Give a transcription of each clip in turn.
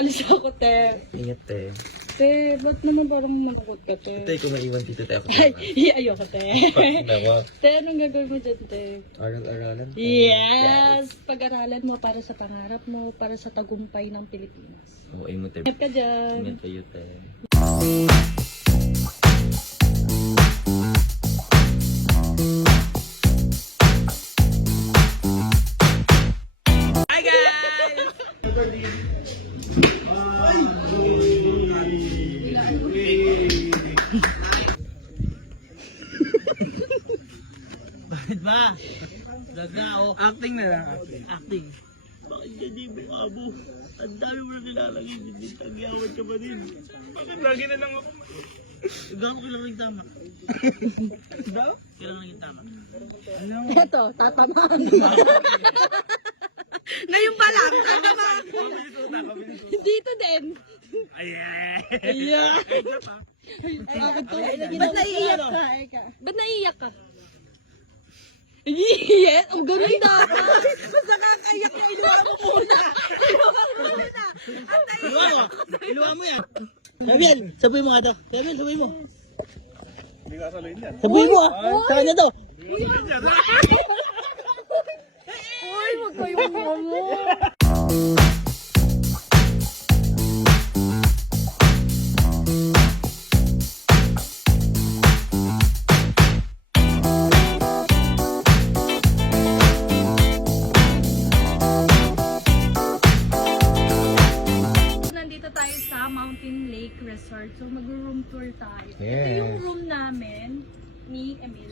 Alis ako, te. Ingat, te. Te, ba't naman parang malungkot ka, te? Te, kung naiwan dito, te, ako Ay, ayoko, te. Diba? Te, anong gagawin mo dyan, te? Aral-aralan. Yes! Pag-aralan mo para sa pangarap mo, para sa tagumpay ng Pilipinas. Oo, aim mo, te. Ingat ka dyan. Ingat kayo, te. Hi, guys! Bakit ba? Daga o. Acting na lang. Acting. Bakit hindi mo abo? Ang dami mo na nilalagay. Hindi tagyawan ka ba din? Bakit lagi na lang ako? Gago kailangan yung tama. Daw? Kailangan yung tama. Ito, tatamaan. Ngayon pa lang, tatamaan. Dito din. Ayan. Ayan. Ba't naiiyak ka? Ba't naiiyak ka? Yes, ang ganda. Basta kakaiyak na iluwa mo muna. Iluwa mo. Iluwa mo yan. Sabihan, sabihin mo nga ito. Sabihin, sabihin mo. Hindi ka saluhin yan. Sabihin mo ah. Sa kanya to. Uy, wag kayong mo. Mountain Lake Resort. So, mag-room tour tayo. Yes. Ito yung room namin ni Emil.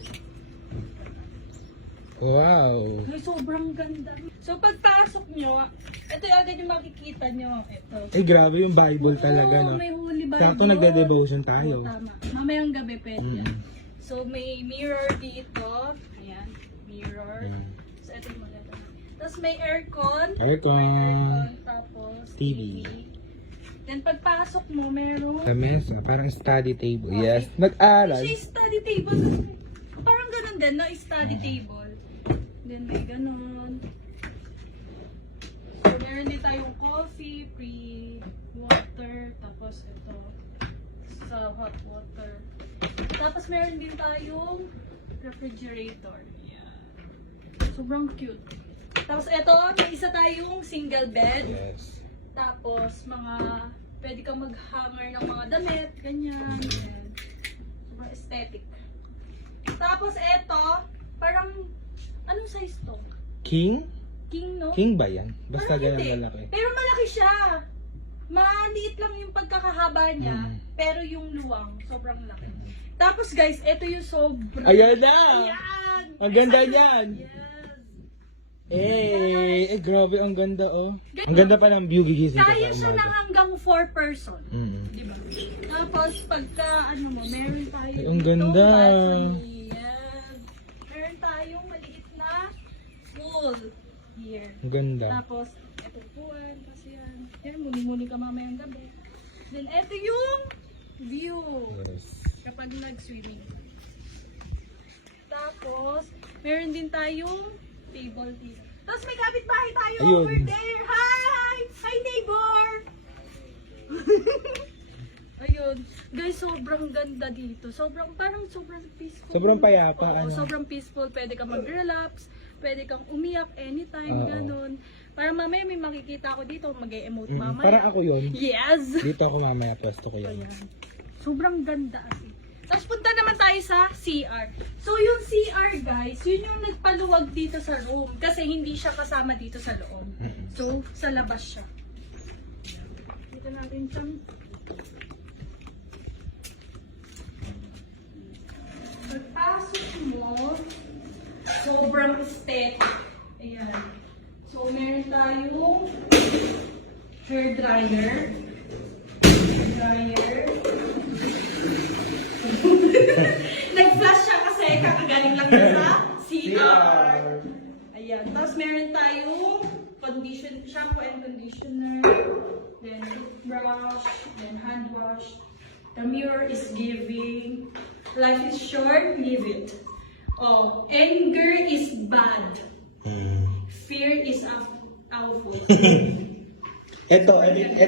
Wow. Ay, sobrang ganda. So, pagpasok nyo, ito yung agad yung makikita nyo. Ito. Ay, grabe yung Bible talaga, no? May Holy Bible. Sakto nagde-devotion tayo. Oo, tama. Mamayang gabi pwede yan. So, may mirror dito. Ayan, mirror. Yeah. So, ito yung maganda. Tapos may aircon. Aircon. Tapos TV. Then, pagpasok mo, meron Sa mesa, parang study table. Yes, mag-aral. siya study table. Parang ganun din, na study table. Then may ganun. So, meron din tayong coffee, pre-water, tapos ito, sa hot water. Tapos meron din tayong refrigerator. Yeah. Sobrang cute. Tapos ito, may isa tayong single bed. Yes. Tapos, pwede kang mag-hanger ng mga damit, ganyan. Sobrang aesthetic. Tapos, eto, parang, anong size to? King? King, no? King ba yan? Basta Parang ganun hindi. malaki. Pero malaki siya. Maliit lang yung pagkakahaba niya, Mm. pero yung luwang, sobrang laki. Tapos, guys, eto yung sobrang... Ayan na! Yan! Ang ganda niyan! Yes! Grabe, ang ganda, oh. Ang ganda pa ng view, gigising ka Kaya sa siya na umaga. hanggang 4 person. Mm. Diba? Tapos, pagka, meron tayo Ay, ang ganda. balcony. Yan. Meron tayong maliit na pool here. Ang ganda. Tapos, eto puwan, kasi yan. Here, muni-muni ka mamayang gabi. Then, eto yung view Yes. kapag nag-swimming. Tapos, meron din tayong table dito. Tapos may kapitbahay tayo Ayun. over there. Hi! Hi, neighbor! Ayun. Guys, sobrang ganda dito. Sobrang peaceful. Sobrang payapa, Oo, ano? sobrang peaceful. Pwede kang mag-relapse. Pwede kang umiyak anytime, Oo. ganun. Para mamaya may makikita ako dito, mag-e-emote Mm. mamaya. Parang ako yun. Yes! Dito ako mamaya, pwesto ko yan. Ayan. Sobrang ganda kasi. Tapos punta naman tayo sa CR. So yung CR guys, yun yung nagpaluwag dito sa room. Kasi hindi siya kasama dito sa loob. So sa labas siya. Dito natin siyang... Pagpasok mo, sobrang aesthetic. Ayan. So meron tayong hair dryer. Nag-flash siya kasi kakagaling lang niya sa CR. Ayan. Tapos meron tayong shampoo and conditioner, then toothbrush, then hand wash. The mirror is giving. Life is short, live it. Oh, anger is bad. Fear is awful. Ito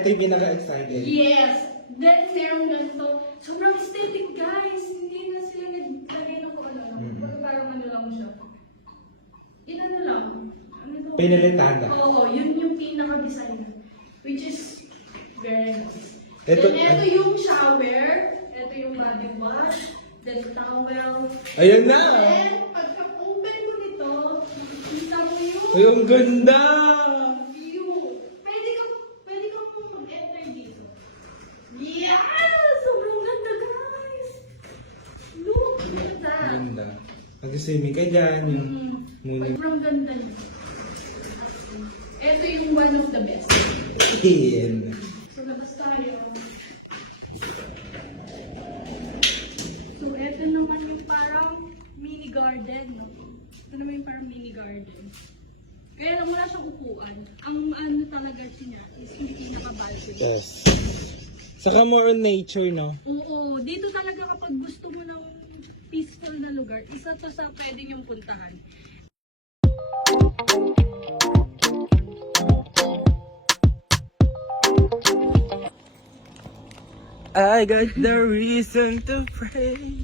yung pinaka-excited. Yes! Then, meron ganito. Sobrang aesthetic, guys. Hindi na sila naglagay ng kung ano. Parang ano lang siya. Ano lang. Ano to? Pinalitada. Oo, yun yung pinaka-design. Which is very nice. Ito- Then, ito yung shower. Ito yung body wash. Then, towel. Ayan na! Then, pagka-open mo nito, kita mo yung Ay, ang ganda! view. Pwede kang mag-enter dito. Yes! Sobrang ganda, guys! Look at that! Ganda. Mag-swimming ka dyan. Yung muna. Sobrang ganda niya. Ito yung one of the best. Ayan. So, labas tayo. So, ito naman yung parang mini garden, no? Ito naman yung parang mini garden. Kaya lang wala siyang upuan. Ang ano talaga siya is yung pinaka-balcony. Yes. Saka more on nature, no? Oo, dito talaga kapag gusto mo ng peaceful na lugar, isa to sa pwedeng yung puntahan. I got the reason to pray.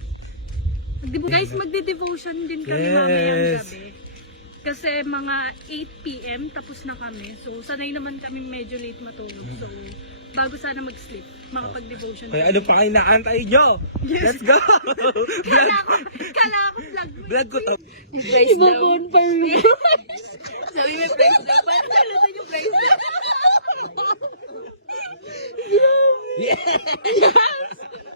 Guys, magde-devotion din kami Yes. mamayang gabi. Kasi mga 8 p.m. tapos na kami. So, sanay naman kami medyo late matulog. So, bago sana mag-sleep, makapag-devotion. Kaya ano pa kayo naantay nyo? Let's go! Kala ko vlog mo. Vlog ko to. Ibo-bonfire mo. Sabi may price daw. Paano talaga yung price daw?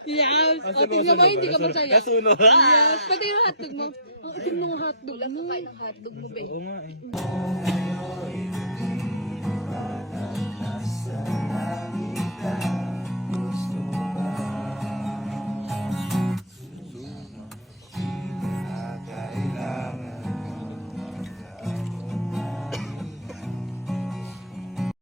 Yes! O, tingnan mo, hindi ka masaya. Kasuno. Yes! Pati yung hotdog mo. Ang itim mo ng hotdog mo. Kain ng hotdog mo, babe. Oo nga eh.